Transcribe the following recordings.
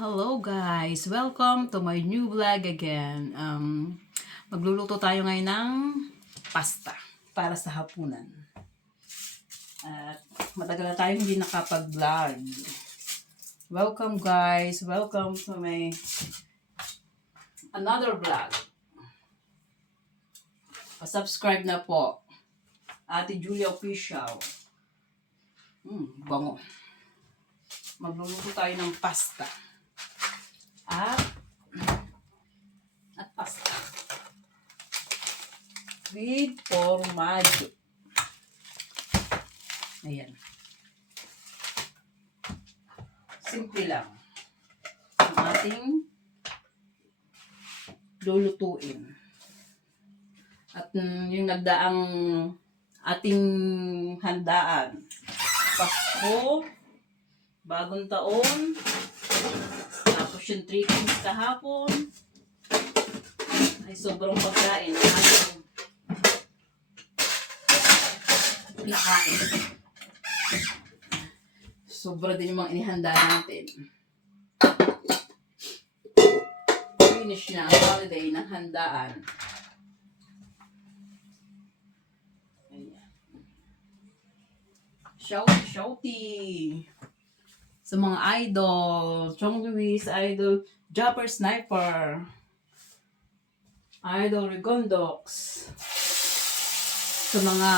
hello guys! Welcome to my new vlog again. Um, magluluto tayo ngayon ng pasta para sa hapunan. At matagal na tayo hindi nakapag-vlog. Welcome guys! Welcome to my another vlog. Pa-subscribe na po. Ate Julia Official. Hmm, bango magluluto tayo ng pasta. At, at pasta. With formaggio. Ayan. Simple lang. Ang ating lulutuin. At mm, yung nagdaang ating handaan. Pasko, bagong taon, yung three kings kahapon, ay sobrang pagkain. Ayaw nakain. Sobra din yung mga inihanda natin. Finish na ang holiday ng handaan. Ayan. Shouty, shouty! Sa mga idol, Chong Luis, idol, Jumper Sniper, idol Rigondox, sa mga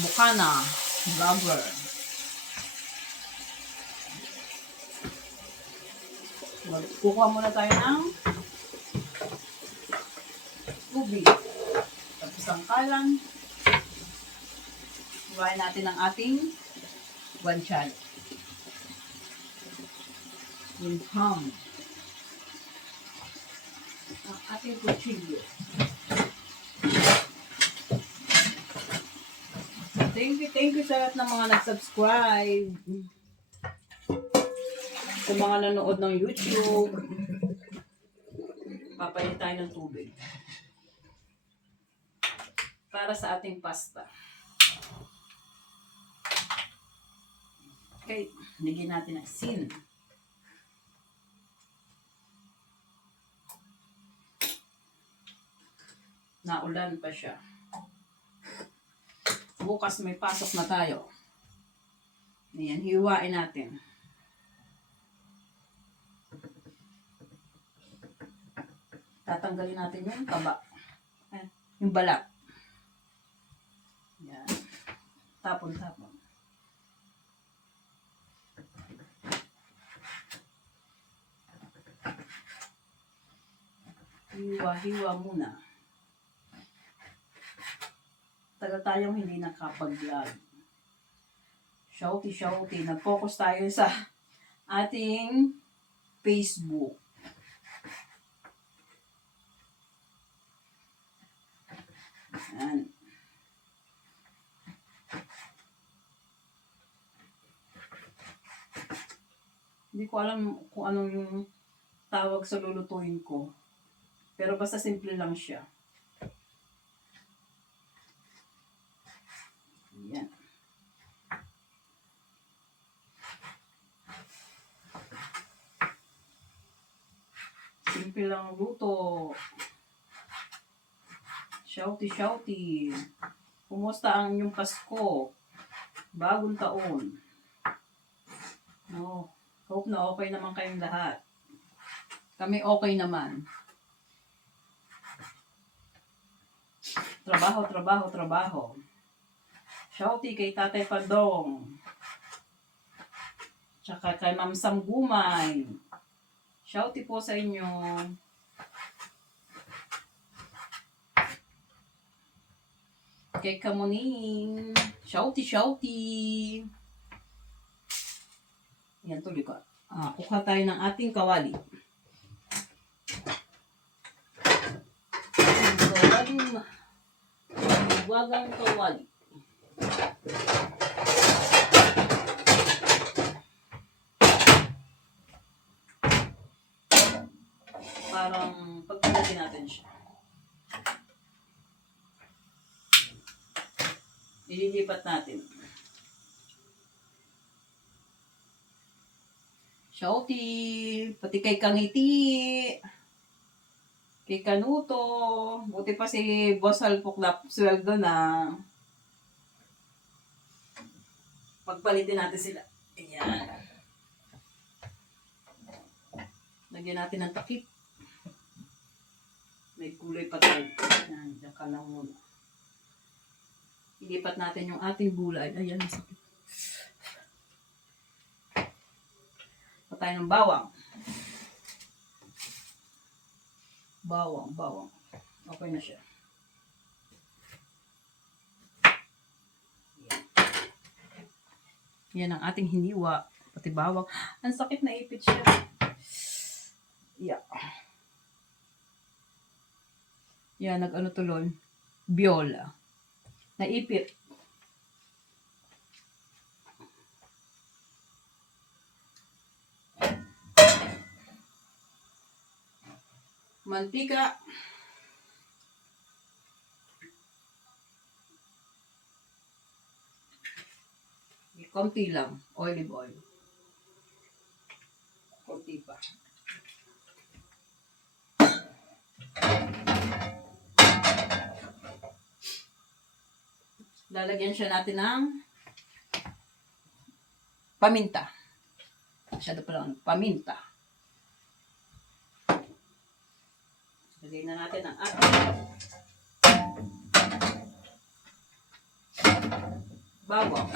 Bukana, vlogger. Kukuha muna tayo ng tubig. Tapos ang kalan. Iwain natin ang ating guanciale ham. Ang ating kutsilyo. Thank you, thank you sa lahat ng mga nag-subscribe. Sa mga nanood ng YouTube. Papalit tayo ng tubig. Para sa ating pasta. Okay, lagyan natin ng asin. Naulan pa siya. Bukas may pasok na tayo. Ayan, hiwain natin. Tatanggalin natin yung taba. Eh, yung balat. Ayan. Tapon, tapon. Hiwa-hiwa muna tagal tayong hindi nakapag-vlog. Shouty, shouty. Nag-focus tayo sa ating Facebook. Yan. Hindi ko alam kung anong tawag sa lulutuin ko. Pero basta simple lang siya. Yan. Lang luto. Shouty, shouty. Kumusta ang inyong Pasko? Bagong taon. No. Hope na okay naman kayong lahat. Kami okay naman. Trabaho, trabaho, trabaho. Shouty kay Tatay Padong. Tsaka kay Ma'am Sam Gumay. Shouty po sa inyo. Kay Kamuning. Shouty, shouty. Yan tuloy ko. Ah, kuha tayo ng ating kawali. Kawaling Wagang kawali. Parang pagpilitin natin siya. Ililipat natin. Shouty, pati kay Kangiti, kay Kanuto, buti pa si Boss Halpok na sweldo na. Pagpalitin natin sila. Ayan. Lagyan natin ng takip. May kulay pa tayo. Ayan, dyan ka lang muna. Ilipat natin yung ating gulay. Ayan, masakit. Patay ng bawang. Bawang, bawang. Okay na siya. Yan. Ang ating hiniwa. Pati bawang. Ang sakit na ipit siya. Yeah. Yan, nag-ano tuloy. Biola. Naipit. Mantika. Konti lang. Olive oil. Konti pa. Lalagyan siya natin ng paminta. Masyado pa lang. Paminta. Lagay na natin ang ating bawang.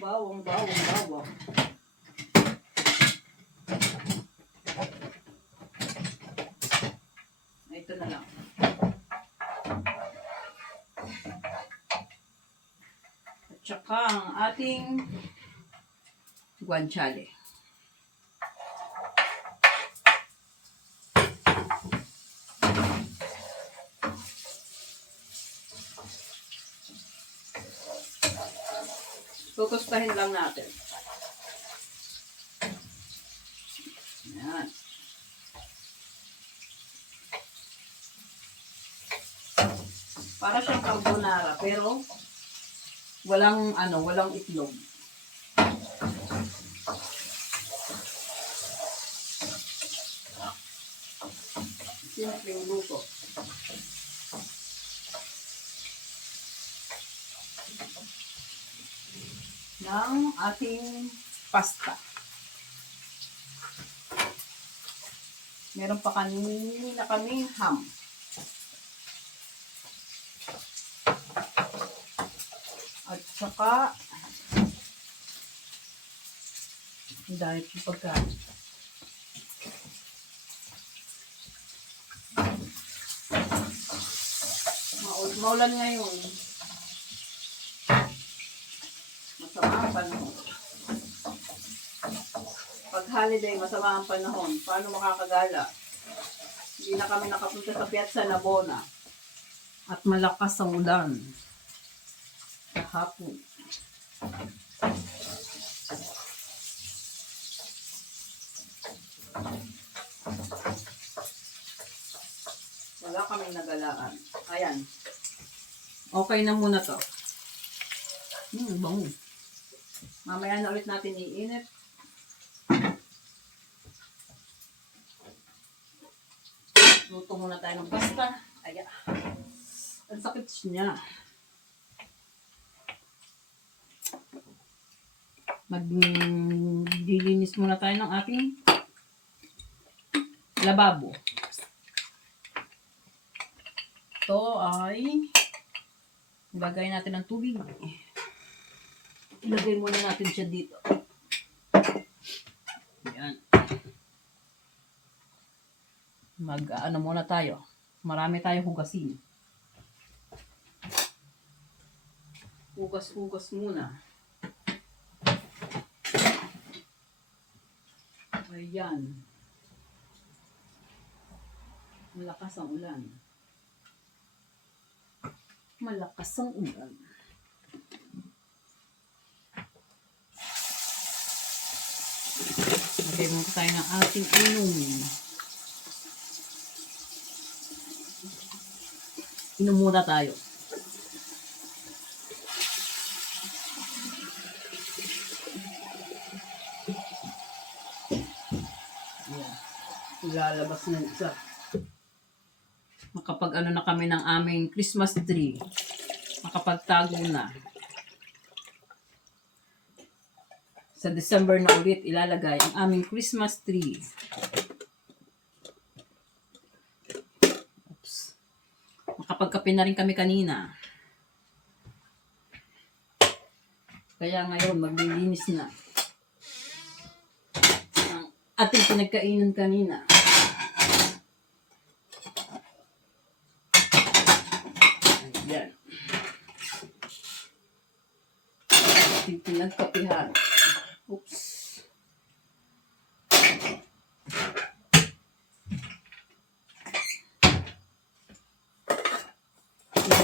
Bawang, bawang, bawang. At saka ang ating guanciale. Tutustahin lang natin. Para siyang carbonara, pero walang ano, walang itlog. Simpleng luto. ng ating pasta. Meron pa kanina kaming ham. At saka, ang dahil yung pagkain. Maul maulan ngayon. Masama ang panahon. Pag holiday, masama ang panahon. Paano makakagala? Hindi na kami nakapunta sa Piazza Navona. At malakas ang ulan. Kahapon. Wala kaming nagalaan. Ayan. Okay na muna to. Hmm, bango. Mamaya na ulit natin iinit. Luto muna tayo ng pasta. Aya. Ang sakit niya. Maglilinis muna tayo ng ating lababo. Ito ay ilagay natin ng tubig. Ilagay muna natin siya dito. Yan. Mag, ano muna tayo. Marami tayo hugasin. Hugas-hugas muna. Ayan. Malakas ang ulan. Malakas ang ulan. Lagay mo tayo ng ating inumin. Inom muna tayo. Ilalabas yung isa. Makapag ano na kami ng aming Christmas tree. Makapagtago na. Sa December na ulit ilalagay ang aming Christmas tree. Oops. Makapagkape na rin kami kanina. Kaya ngayon, maglilinis na. Ang ating pinagkainan kanina. Ayan. Ating pinagkapihan. Oops.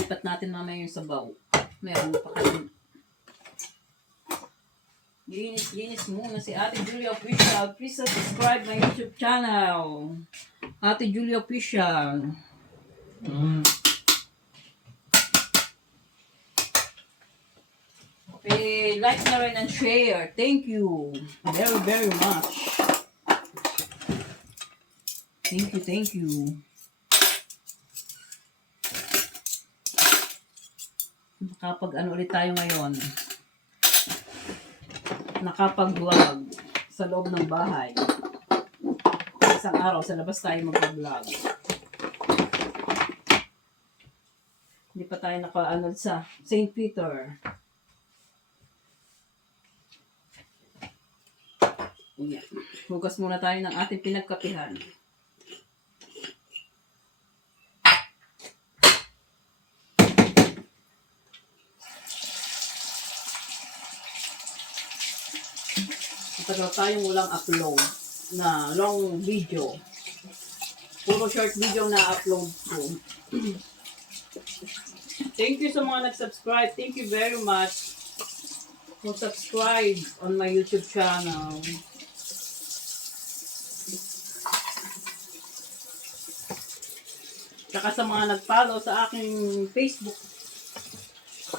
Ilipat natin mamaya yung sabaw. Meron pa kami. Linis, linis muna si Ate Julia Official. Please subscribe my YouTube channel. Ate Julia Official. Mm. Okay, like na rin and share. Thank you very, very much. Thank you, thank you. Nakapag ano ulit tayo ngayon. Nakapag-vlog sa loob ng bahay. Isang araw sa labas tayo mag-vlog. Hindi pa tayo naka-ano sa St. Peter. Ayan. Hugas muna tayo ng ating pinagkapihan. Matagal tayong walang upload na long video. Puro short video na upload ko. Thank you sa mga nag-subscribe. Thank you very much for subscribe on my YouTube channel. Tsaka sa mga nag-follow sa aking Facebook.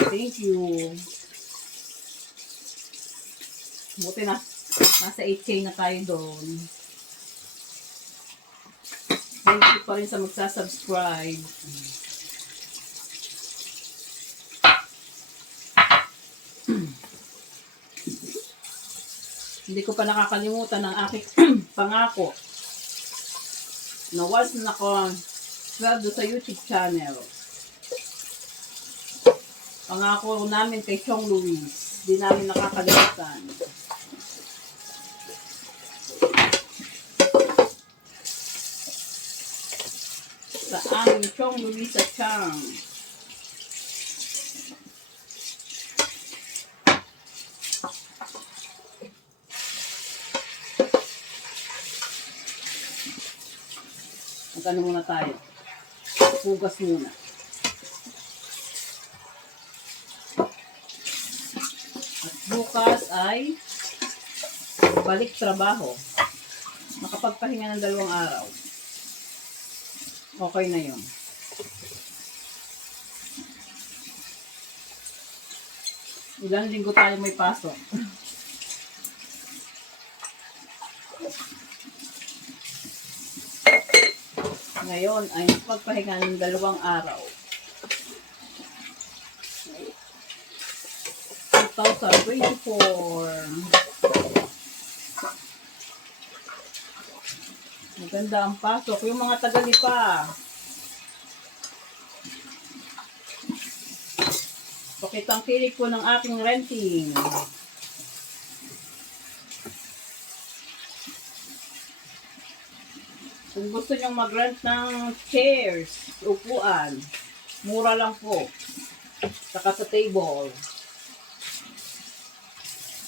Thank you. Buti na. Nasa 8K na tayo doon. Thank you pa rin sa magsasubscribe. Hindi ko pa nakakalimutan ang aking pangako na once na ako sweldo sa YouTube channel. Pangako namin kay Chong Luis. Di namin nakakalimutan. Sa aming Chong Luisa Chang. Magkano muna tayo? Hugas muna. At bukas ay balik trabaho. Makapagpahinga ng dalawang araw. Okay na yun. Ilang linggo tayo may pasok. Ngayon ay magpahinga ng dalawang araw. 2024. Maganda ang pasok. Yung mga tagalipa. Pakitang kilig ko ng aking renting. Kung gusto nyong mag-rent ng chairs, upuan, mura lang po. Saka sa table.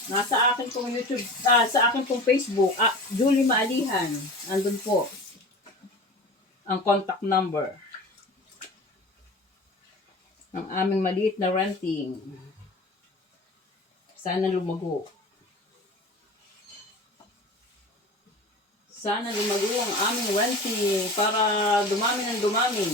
Nasa akin pong YouTube, ah, sa akin pong Facebook, ah, Julie Maalihan. Andun po. Ang contact number. Ng aming maliit na renting. Sana lumago. Sana lumago ang aming renting para dumami ng dumami.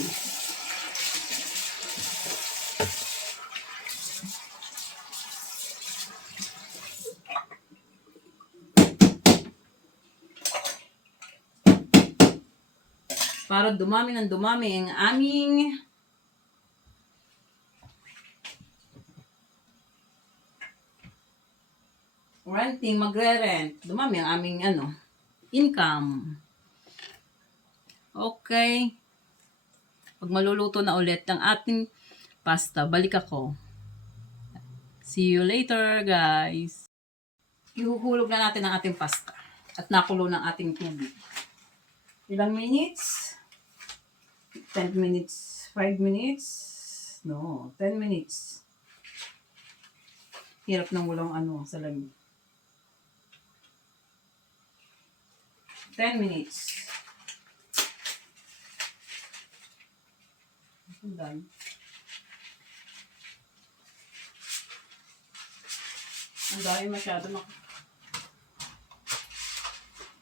para dumami ng dumami ang aming renting, magre-rent. Dumami ang aming ano, income. Okay. Pag maluluto na ulit ng ating pasta, balik ako. See you later, guys. Ihuhulog na natin ang ating pasta. At nakulo ng ating tubig. Ilang minutes? 10 minutes. 5 minutes? No, 10 minutes. Hirap ng walang ano sa lamig. 10 minutes. Dami. Ang dami masyado mak...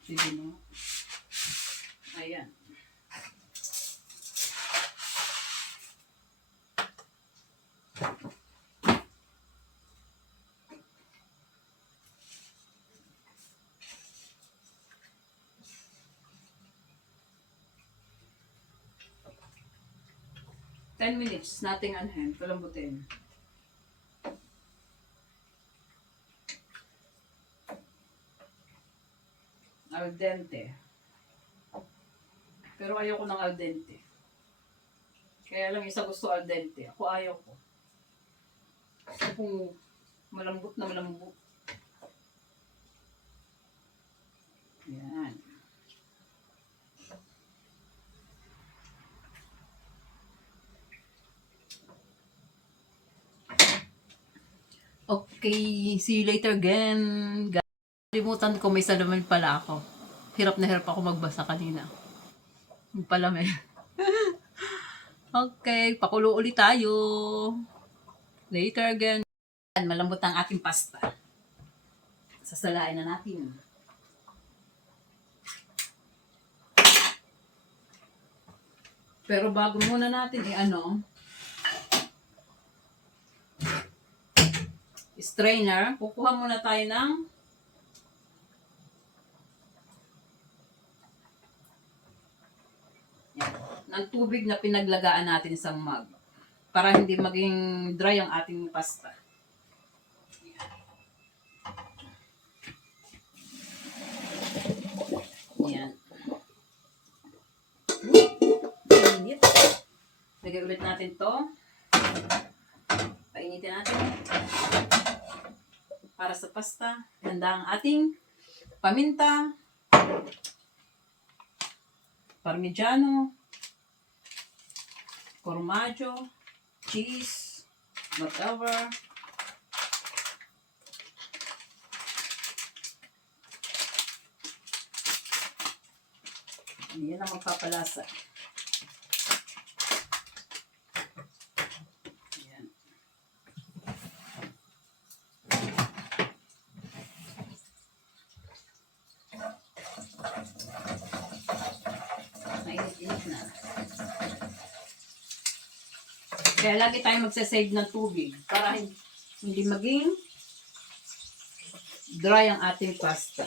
Sige na. Ayan. Ten minutes, nothing on hand. Palambutin. Al dente. Pero ayoko ng al dente. Kaya lang isa gusto al dente. Ako ayaw ko. Gusto malambot na malambot. Yan. Okay, see you later again. guys. Limutan ko, may salamin pala ako. Hirap na hirap ako magbasa kanina. Yung palamin. okay, pakulo ulit tayo. Later again. Malambot ang ating pasta. Sasalain na natin. Pero bago muna natin i-ano, strainer, kukuha muna tayo ng yan, ng tubig na pinaglagaan natin sa mug para hindi maging dry ang ating pasta. Yan. Init. Lagay ulit natin to. Painitin natin. Para sa pasta. Ganda ang ating paminta. Parmigiano. Formaggio. Cheese. Whatever. Yan ang magpapalasa. Yan. Mainit-init na. Kaya lagi tayong magsasave ng tubig para hin- hindi maging dry ang ating pasta.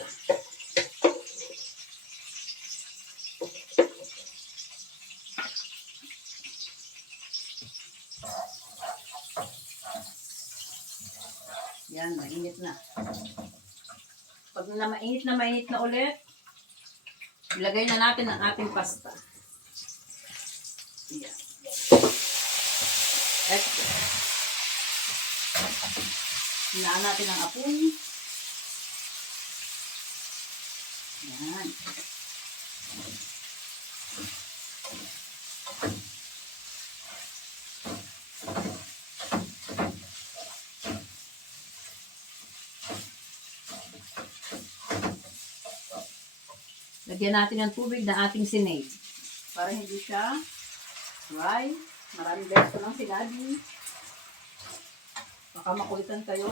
Yan, mainit na. Pag na mainit na mainit na ulit, ilagay na natin ang ating pasta. Yan. Eto. Hinaan natin ang apoy. Yan. Lagyan natin ng tubig na ating sinave. Para hindi siya dry. Maraming beses ko lang sinabi. Baka makulitan kayo.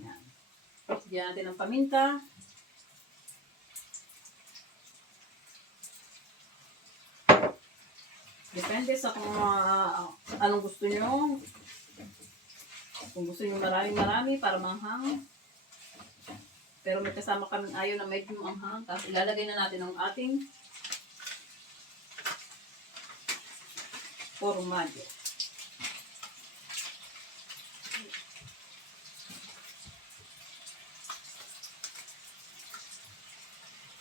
Yan. Lagyan natin ng paminta. Depende sa kung ah, anong gusto nyo. Kung gusto nyo maraming marami para manghang. Pero may kasama kaming ayaw na medyo manghang. Tapos ilalagay na natin ang ating formaggio.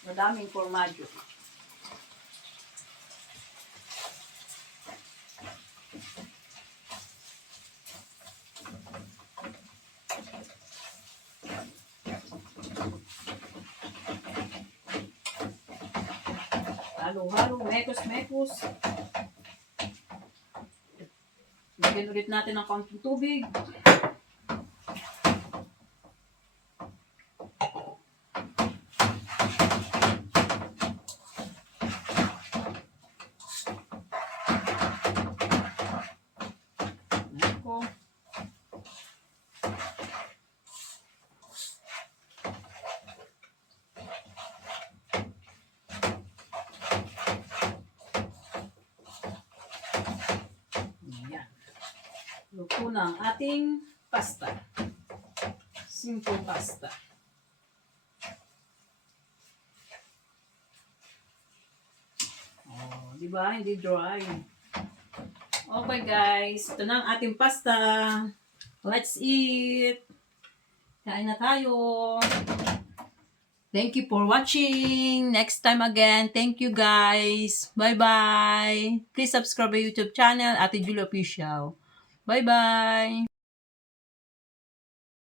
Madaming formaggio. Halo-halo, mekos-mekos. Lagyan ulit natin ng konting tubig. Luto ang ating pasta. Simple pasta. Oh, di ba? Hindi dry. Okay guys, ito na ang ating pasta. Let's eat. Kain na tayo. Thank you for watching. Next time again. Thank you guys. Bye-bye. Please subscribe my YouTube channel, Ate Julie Official. Bye-bye.